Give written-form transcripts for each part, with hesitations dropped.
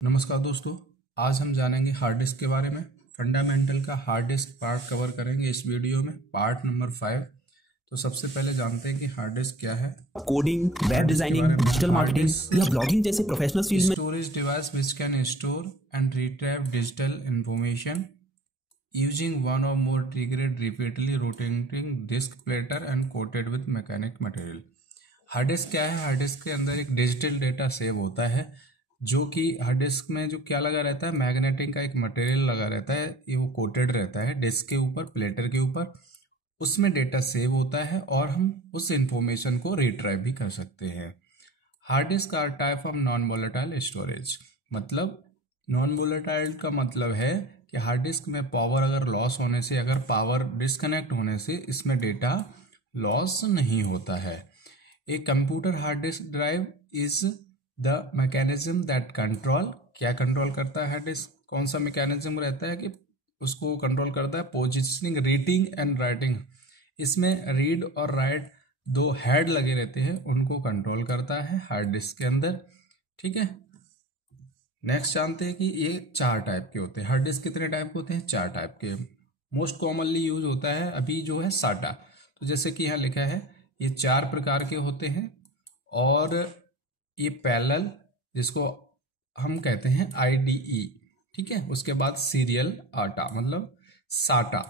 नमस्कार दोस्तों। आज हम जानेंगे हार्ड डिस्क के बारे में। फंडामेंटल का हार्ड डिस्क पार्ट कवर करेंगे इस वीडियो में, पार्ट नंबर 5। तो सबसे पहले जानते हैं कि हार्ड डिस्क क्या है। Coding, web designing, digital marketing या ब्लॉगिंग जैसे प्रोफेशनल फील्ड में storage device which can store and retrieve digital information using one or more triggered repeatedly rotating disk platter and coated with mechanic material. Hard disk क्या है? Hard disk के अंदर एक digital data save होता है, जो कि हार्ड डिस्क में जो क्या लगा रहता है, मैग्नेटिक का एक मटेरियल लगा रहता है, ये वो कोटेड रहता है डिस्क के ऊपर, प्लेटर के ऊपर। उसमें डेटा सेव होता है और हम उस इंफॉर्मेशन को रिट्राइव भी कर सकते हैं। Hard disk are type of non volatile storage. मतलब नॉन वोलेटाइल का मतलब है कि हार्ड डिस्क में पावर अगर लॉस होने से, अगर पावर डिस्कनेक्ट होने से इसमें डेटा लॉस नहीं होता है। A computer hard disk drive is the mechanism that control, क्या कंट्रोल करता है हार्ड डिस्क? कौन सा मैकेनिज्म रहता है कि उसको कंट्रोल करता है? Positioning, reading and writing. इसमें रीड और राइट दो हेड लगे रहते हैं, उनको कंट्रोल करता है हार्ड डिस्क के अंदर। ठीक है, नेक्स्ट जानते हैं कि ये 4 टाइप के होते हैं। हार्ड डिस्क कितने टाइप के होते हैं? 4 टाइप के। मोस्ट कॉमनली यूज होता है अभी जो है साटा। तो जैसे कि यहाँ लिखा है, ये 4 प्रकार के होते हैं। और ये पैरेलल, जिसको हम कहते हैं IDE, ठीक है। उसके बाद सीरियल आटा, मतलब साटा,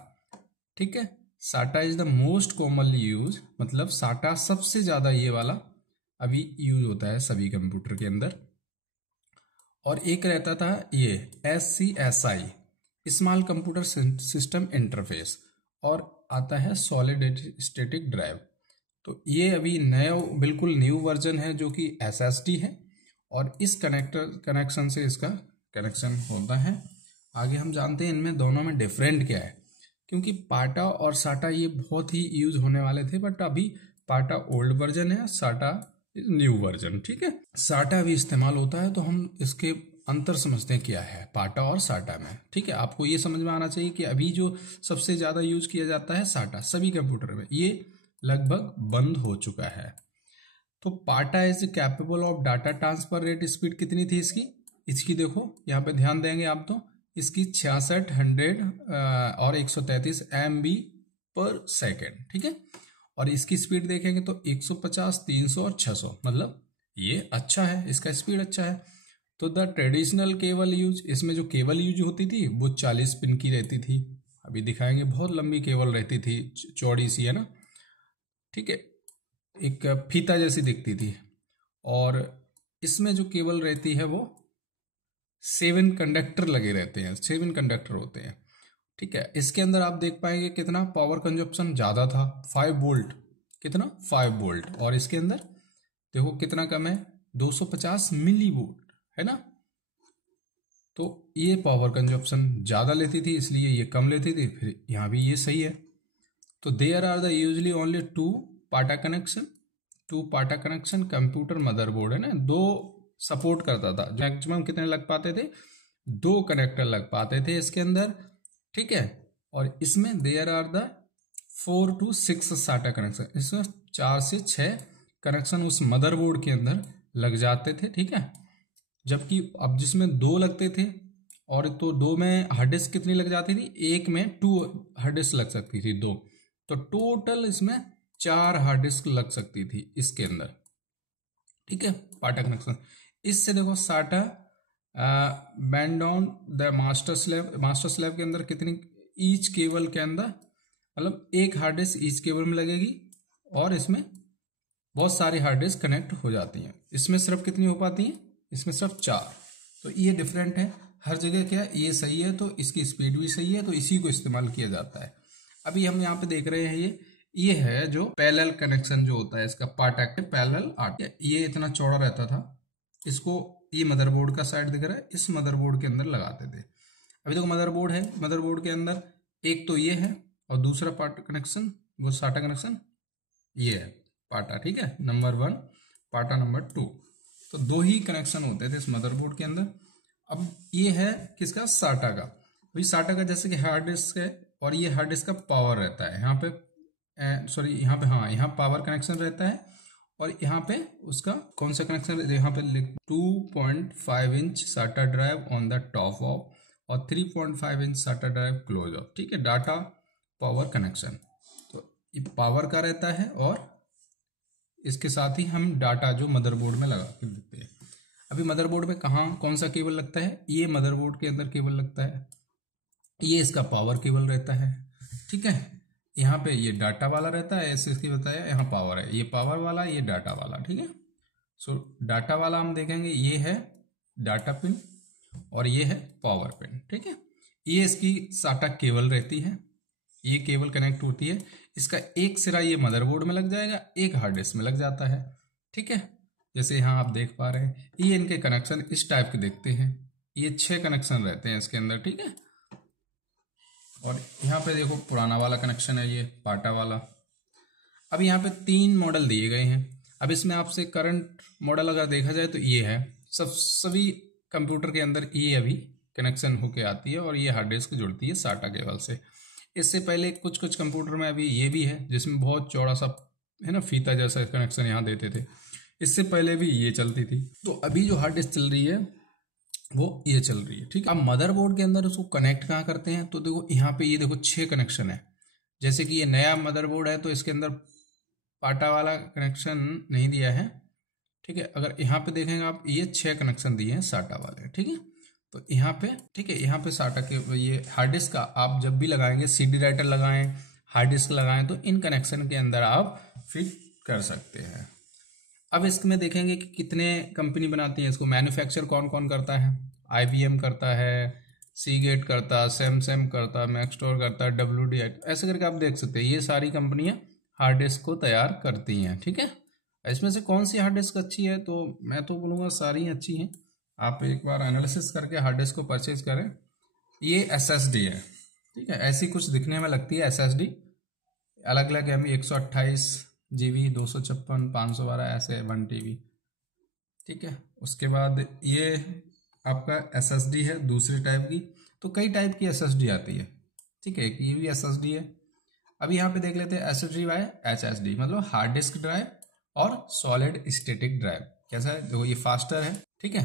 ठीक है। साटा is the most commonly use, मतलब साटा सबसे ज्यादा ये वाला अभी यूज होता है सभी कंप्यूटर के अंदर। और एक रहता था ये SCSI, small computer system interface, और आता है सॉलिड स्टैटिक ड्राइव। तो ये अभी नया बिल्कुल न्यू वर्जन है जो कि SSD है, और इस कनेक्शन से इसका कनेक्शन होता है। आगे हम जानते हैं इनमें दोनों में डिफरेंट क्या है, क्योंकि पाटा और साटा ये बहुत ही यूज होने वाले थे, बट अभी पाटा ओल्ड वर्जन है, साटा न्यू वर्जन। ठीक है, साटा भी इस्तेमाल होता है, तो हम इसके अंतर समझते हैं क्या है पाटा और साटा में। ठीक है, आपको ये समझ में आना चाहिए कि अभी जो सबसे ज्यादा यूज किया जाता है साटा सभी कंप्यूटर में, ये लगभग बंद हो चुका है। तो पाटा is capable of data transfer rate, speed कितनी थी इसकी? इसकी देखो यहाँ पे ध्यान देंगे आप, तो इसकी 66, 100 और 133 MB पर सेकेंड। ठीक है, और इसकी स्पीड देखेंगे तो 150, 300 और 600, मतलब ये अच्छा है, इसका स्पीड अच्छा है। तो द ट्रेडिशनल केबल यूज, इसमें जो केबल यूज होती थी वो 40 पिन की रहती थी। अभी दिखाएंगे, बहुत लंबी केबल रहती थी, चौड़ी सी, है ना। ठीक है, एक फीता जैसी दिखती थी। और इसमें जो केबल रहती है वो 7 कंडक्टर लगे रहते हैं, 7 कंडक्टर होते हैं। ठीक है, इसके अंदर आप देख पाएंगे कितना पावर कंजप्शन ज्यादा था, 5 वोल्ट। कितना? 5 वोल्ट। और इसके अंदर देखो कितना कम है, 250 मिली वोल्ट, है ना। तो ये पावर कंजप्शन ज्यादा लेती थी, इसलिए ये कम लेती थी। फिर यहाँ भी ये सही है। तो there are the usually only 2 पाटा कनेक्शन। 2 पाटा कनेक्शन कंप्यूटर मदरबोर्ड है ना, 2 सपोर्ट करता था। मैक्सिमम कितने लग पाते थे? 2 कनेक्टर लग पाते थे इसके अंदर। ठीक है, और इसमें देयर आर द 4 to 6 साटा कनेक्शन, इसमें 4 से 6 कनेक्शन उस मदरबोर्ड के अंदर लग जाते थे। ठीक है, जबकि अब जिसमें 2 लगते थे, और तो 2 में हार्ड डिस्क कितनी लग जाती थी? एक में 2 हार्ड डिस्क लग सकती थी, 2। तो टोटल इसमें 4 हार्ड डिस्क लग सकती थी इसके अंदर। ठीक है, पाटा कनेक्शन। इससे देखो साटा band down the master slab के अंदर कितनी, ईच केबल के अंदर, मतलब एक हार्ड डिस्क ईच केबल में लगेगी, और इसमें बहुत सारी हार्ड डिस्क कनेक्ट हो जाती हैं। इसमें सिर्फ कितनी हो पाती हैं? इसमें सिर्फ 4। तो ये डिफरेंट है हर जगह। क्या ये सही है तो इसकी स्पीड भी सही है, तो इसी को इस्तेमाल किया जाता है। अभी हम यहाँ पे देख रहे हैं, ये है जो पैरेलल कनेक्शन जो होता है इसका, पार्ट एक्ट पैरेलल आर्ट। ये इतना चौड़ा रहता था, इसको ये मदरबोर्ड का साइड दिख रहा है, इस मदरबोर्ड के अंदर लगाते थे। अभी देखो मदरबोर्ड है, मदरबोर्ड के अंदर एक तो ये है, और दूसरा पार्ट कनेक्शन वो साटा कनेक्शन ये है पाटा। ठीक है, नंबर 1 पाटा, नंबर 2। तो 2 ही कनेक्शन होते थे इस मदरबोर्ड के अंदर। अब ये है किसका? साटा का। वही साटा का, जैसे कि हार्ड डिस्क है, और ये हार्ड डिस्क का पावर रहता है यहाँ पे, सॉरी यहाँ पे, हाँ यहाँ पावर कनेक्शन रहता है, और यहाँ पे उसका कौन सा कनेक्शन है, यहाँ पे 2.5 इंच साटा drive on the top of और 3.5 इंच साटा ड्राइव क्लोज ऑफ। ठीक है, डाटा पावर कनेक्शन। तो ये पावर का रहता है और इसके साथ ही हम डाटा जो मदरबोर्ड में लगा के देते हैं। अभी मदरबोर्ड में कौन सा केबल लगता है, ये मदरबोर्ड के अंदर केबल लगता है, ये इसका पावर केबल रहता है। ठीक है, यहाँ पे ये डाटा वाला रहता है, ऐसे इसकी बताया, यहाँ पावर है, ये पावर वाला, ये डाटा वाला। ठीक है, सो डाटा वाला हम देखेंगे, ये है डाटा पिन और ये है पावर पिन। ठीक है, ये इसकी साटा केबल रहती है, ये केबल कनेक्ट होती है, इसका एक सिरा ये मदरबोर्ड में लग जाएगा, एक हार्ड डिस्क में लग जाता है। ठीक है, जैसे यहाँ आप देख पा रहे हैं, ये इनके कनेक्शन इस टाइप के देखते हैं, ये 6 कनेक्शन रहते हैं इसके अंदर। ठीक है, और यहाँ पे देखो पुराना वाला कनेक्शन है, ये पाटा वाला। अब यहाँ पे 3 मॉडल दिए गए हैं। अब इसमें आपसे करंट मॉडल अगर देखा जाए तो ये है, सभी कंप्यूटर के अंदर ये अभी कनेक्शन होके आती है और ये हार्ड डिस्क जुड़ती है साटा केबल से। इससे पहले कुछ कंप्यूटर में अभी ये भी है जिसमें बहुत चौड़ा सा है ना, फीता जैसा कनेक्शन यहाँ देते थे। इससे पहले भी ये चलती थी। तो अभी जो हार्ड डिस्क चल रही है वो ये चल रही है। ठीक है, अब मदरबोर्ड के अंदर उसको कनेक्ट कहाँ करते हैं, तो देखो यहाँ पे ये देखो 6 कनेक्शन है। जैसे कि ये नया मदरबोर्ड है तो इसके अंदर पाटा वाला कनेक्शन नहीं दिया है। ठीक है, अगर यहाँ पे देखेंगे आप, ये 6 कनेक्शन दिए हैं साटा वाले। ठीक है, तो यहाँ पे ठीक है, यहाँ पे साटा के ये हार्ड डिस्क का आप जब भी लगाएंगे, CD राइटर लगाएं, हार्ड डिस्क लगाएं, तो इन कनेक्शन के अंदर आप फिट कर सकते हैं। अब इसमें देखेंगे कि कितने कंपनी बनाती है इसको, मैन्युफैक्चर कौन कौन करता है। IBM करता है, सीगेट करता है, सैमसंग करता है, मैक्सटोर करता है, WD, ऐसे करके आप देख सकते हैं ये सारी कंपनियां हार्ड डिस्क को तैयार करती हैं। ठीक है, इसमें से कौन सी हार्ड डिस्क अच्छी है, तो मैं तो बोलूँगा सारी अच्छी हैं। आप एक बार एनालिसिस करके हार्ड डिस्क को परचेज करें। ये SSD है। ठीक है, ऐसी कुछ दिखने में लगती है SSD, अलग अलग है, 128 GB, 256, 512, ऐसे 1 TB। ठीक है, उसके बाद ये आपका SSD है दूसरी टाइप की। तो कई टाइप की SSD आती है। ठीक है, ये भी SSD है। अब यहाँ पे देख लेते हैं SSD बाय HSD, मतलब हार्ड डिस्क ड्राइव और सॉलिड स्टैटिक ड्राइव। कैसा है, देखो ये फास्टर है। ठीक है,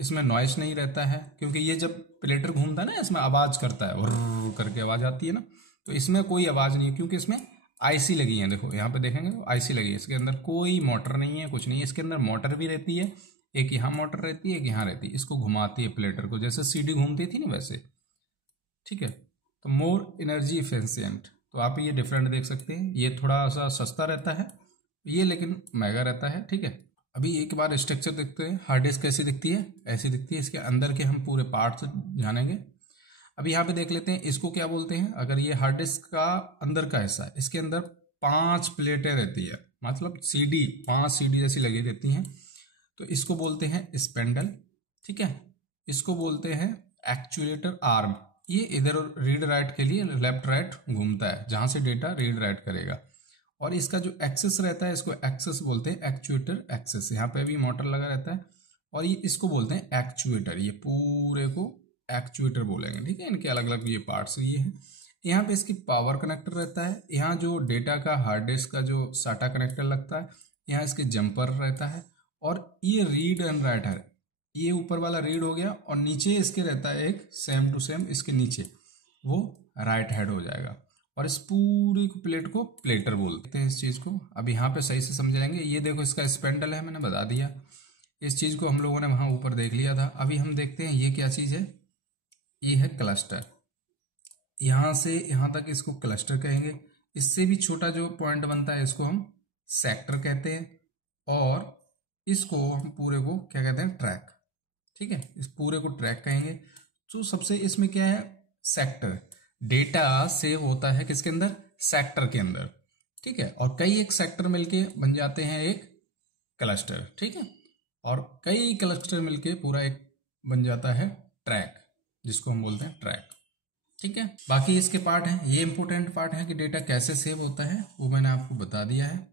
इसमें नॉइस नहीं रहता है, क्योंकि ये जब प्लेटर घूमता है ना, इसमें आवाज करता है, और करके आवाज आती है ना, तो इसमें कोई आवाज नहीं है क्योंकि इसमें IC लगी है। देखो यहाँ पे देखेंगे तो IC लगी है, इसके अंदर कोई मोटर नहीं है, कुछ नहीं है। इसके अंदर मोटर भी रहती है, एक यहाँ मोटर रहती है, एक यहाँ रहती है, इसको घुमाती है प्लेटर को, जैसे CD घूमती थी ना वैसे। ठीक है, तो मोर एनर्जी इफिशिएंट, तो आप ये डिफरेंट देख सकते हैं। ये थोड़ा सा सस्ता रहता है, ये लेकिन महंगा रहता है। ठीक है, अभी एक बार स्ट्रक्चर देखते हैं, हार्ड डिस्क कैसी दिखती है, ऐसी दिखती है। इसके अंदर के हम पूरे पार्ट्स जानेंगे। अभी यहाँ पे देख लेते हैं इसको क्या बोलते हैं। अगर ये हार्ड डिस्क का अंदर का हिस्सा है, इसके अंदर 5 प्लेटें रहती है, मतलब 5 CD जैसी लगी रहती हैं, तो इसको बोलते हैं स्पेंडल। ठीक है, इसको बोलते हैं एक्चुएटर आर्म। ये इधर रीड राइट के लिए लेफ्ट राइट घूमता है, जहां से डेटा रीड राइट करेगा। और इसका जो एक्सेस रहता है, इसको एक्सेस बोलते हैं, एक्चुएटर एक्सेस। यहाँ पे भी मोटर लगा रहता है और ये इसको बोलते हैं एक्चुएटर। ये पूरे को एक्चुएटर बोलेंगे। ठीक है, इनके अलग अलग ये पार्ट्स ये हैं। यहाँ पे इसकी पावर कनेक्टर रहता है, यहाँ जो डेटा का हार्ड डिस्क का जो साटा कनेक्टर लगता है, यहाँ इसके जंपर रहता है, और ये रीड एंड राइट है। ये ऊपर वाला रीड हो गया और नीचे इसके रहता है एक सेम टू सेम, इसके नीचे वो राइट हेड हो जाएगा। और इस पूरी प्लेट को प्लेटर बोलते हैं इस चीज को। अब यहाँ पे सही से समझ जाएंगे। ये देखो इसका स्पेंडल है, मैंने बता दिया। इस चीज को हम लोगों ने वहां ऊपर देख लिया था। अभी हम देखते हैं ये क्या चीज है। ये है क्लस्टर। यहां से यहां तक इसको क्लस्टर कहेंगे। इससे भी छोटा जो पॉइंट बनता है इसको हम सेक्टर कहते हैं, और इसको हम पूरे को क्या कहते हैं, ट्रैक। ठीक है, इस पूरे को ट्रैक कहेंगे। तो सबसे इसमें क्या है, सेक्टर। डेटा सेव होता है किसके अंदर, सेक्टर के अंदर। ठीक है, और कई एक सेक्टर मिलके बन जाते हैं एक क्लस्टर। ठीक है, और कई क्लस्टर मिलके पूरा एक बन जाता है ट्रैक, जिसको हम बोलते हैं ट्रैक। ठीक है, बाकी इसके पार्ट हैं। ये इंपॉर्टेंट पार्ट है कि डेटा कैसे सेव होता है, वो मैंने आपको बता दिया है।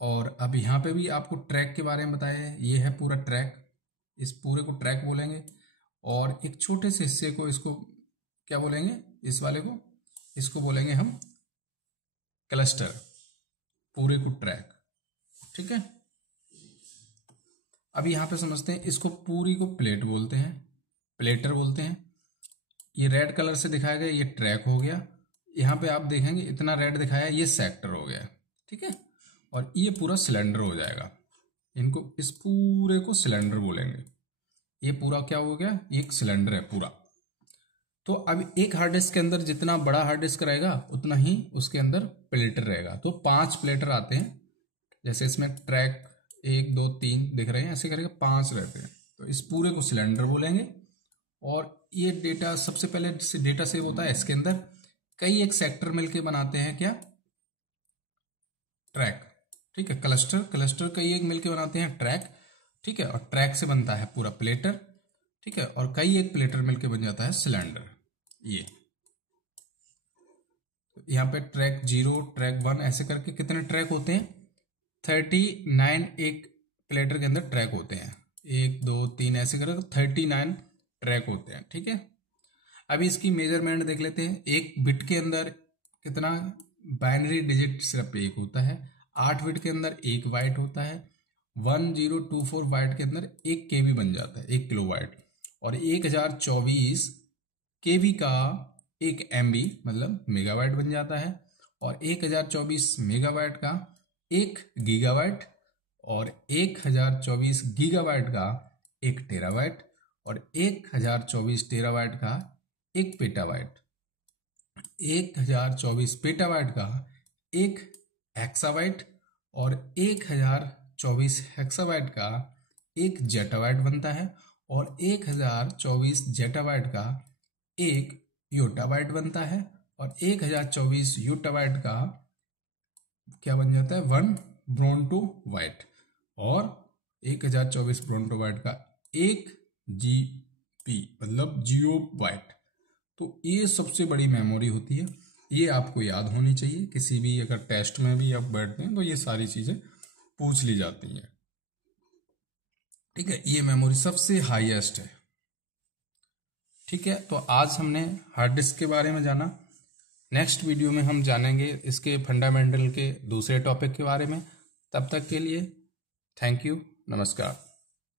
और अब यहाँ पे भी आपको ट्रैक के बारे में बताया है। ये है पूरा ट्रैक, इस पूरे को ट्रैक बोलेंगे। और एक छोटे से हिस्से को इसको क्या बोलेंगे, इस वाले को, इसको बोलेंगे हम क्लस्टर। पूरे को ट्रैक। ठीक है। अब यहाँ पे समझते हैं, इसको पूरी को प्लेट बोलते हैं, प्लेटर बोलते हैं। ये रेड कलर से दिखाया गया, ये ट्रैक हो गया। यहाँ पे आप देखेंगे इतना रेड दिखाया, ये सेक्टर हो गया, ठीक है। और ये पूरा सिलेंडर हो जाएगा। इनको, इस पूरे को सिलेंडर बोलेंगे। ये पूरा क्या हो गया, ये एक सिलेंडर है पूरा। तो अब एक हार्ड डिस्क के अंदर जितना बड़ा हार्ड डिस्क रहेगा उतना ही उसके अंदर प्लेटर रहेगा। तो 5 प्लेटर आते हैं, जैसे इसमें ट्रैक 1 2 3 दिख रहे हैं, ऐसे करके 5 रहते हैं। तो इस पूरे को सिलेंडर बोलेंगे। और ये डेटा, सबसे पहले डेटा सेव होता है इसके अंदर। कई एक सेक्टर मिलके बनाते हैं क्या, ट्रैक, ठीक है। क्लस्टर कई एक मिलके बनाते हैं ट्रैक, ठीक है। और ट्रैक से बनता है पूरा प्लेटर, ठीक है। और कई एक प्लेटर मिलके बन जाता है सिलेंडर। ये यहाँ पे ट्रैक 0, ट्रैक 1 ऐसे करके कितने ट्रैक होते हैं, 39 एक प्लेटर के अंदर ट्रैक होते हैं। 1 2 3 ऐसे करके 39 ट्रैक होते हैं, ठीक है। अभी इसकी मेजरमेंट देख लेते हैं। एक बिट के अंदर कितना बाइनरी डिजिट सिर्फ एक होता है। 8 बिट के अंदर 1 बाइट होता है। 1024 बाइट के अंदर 1 केबी बन जाता है, 1 किलो बाइट। और 1024 केबी का 1 MB मतलब मेगाबाइट बन जाता है। और 1024 मेगाबाइट का 1 गीगाबाइट। और 1024 गीगाबाइट का 1 टेराबाइट। और 1024 टेराबाइट का 1 पेटाबाइट। 1024 पेटाबाइट का 1 हेक्साबाइट। और 1024 हेक्साबाइट का 1 जेटाबाइट बनता है। और 1024 जेटाबाइट का 1 योटाबाइट बनता है। और 1024 योटाबाइट का क्या बन जाता है, 1 ब्रोंटो बाइट। और 1024 ब्रोंटो बाइट का 1 जीबी मतलब जियो बाइट। तो ये सबसे बड़ी मेमोरी होती है। ये आपको याद होनी चाहिए। किसी भी अगर टेस्ट में भी आप बैठते हैं तो ये सारी चीजें पूछ ली जाती हैं, ठीक है। ये मेमोरी सबसे हाईएस्ट है, ठीक है। तो आज हमने हार्ड डिस्क के बारे में जाना। नेक्स्ट वीडियो में हम जानेंगे इसके फंडामेंटल के दूसरे टॉपिक के बारे में। तब तक के लिए थैंक यू, नमस्कार।